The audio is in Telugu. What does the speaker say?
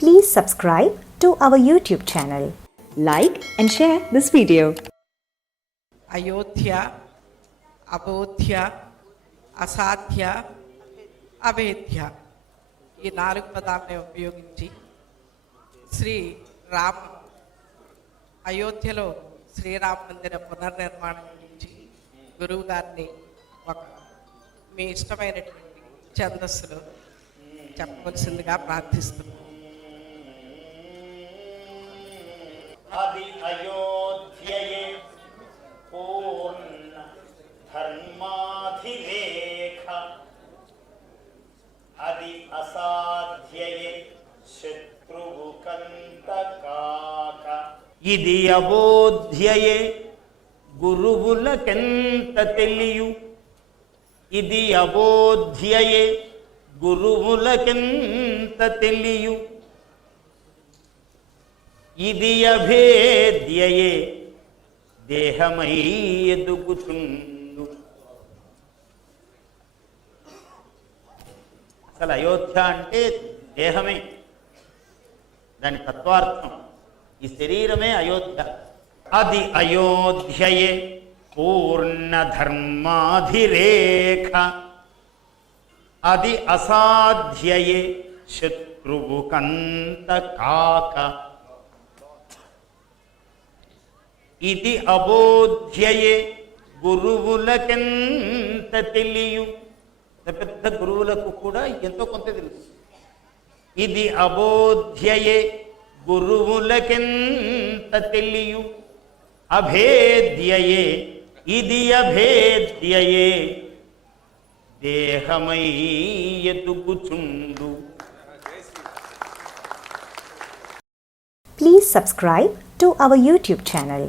Please subscribe to our YouTube channel. Like and share this video. Ayodhya అబోధ్య అసాధ్య అవేధ్య ఈ నాలుగు పదాలని ఉపయోగించి శ్రీ రామ అయోధ్యలో శ్రీరామ మందిర పునర్నిర్మాణం గురించి గురువు గారిని ఒక మీ ఇష్టమైనటువంటి ఛందస్సులో చెప్పవలసిందిగా ప్రార్థిస్తున్నాను అది అయోధ్యయే పూర్ణ ధర్మాధిరేఖ అది అసాధ్యయే శత్రువు కంతకాక ఇది అబోధ్యయే గురువులకెంత తెలియు ఇది అబోధ్యయే గురువులకెంత తెలియు ఇది అభేద్యయే దేహమై ఎదుగుచుండు అసలు అయోధ్య అంటే దేహమే దాని తత్వార్థం ఈ శరీరమే అయోధ్య అది అయోధ్యయే పూర్ణ ధర్మాధిరేఖ అది అసాధ్యయే శత్రువు కంత కాక ఇది అబోధ్యయే గురువులకెంత తెలియు? పెద్ద గురువులకు కూడా ఎంతో కొంత తెలుసు. ఇది అబోధ్యయే గురువులకెంత తెలియు? అభేద్యయే ఇది అభేద్యయే. దేహమై ఎదుగుచుండు. Please subscribe to our YouTube channel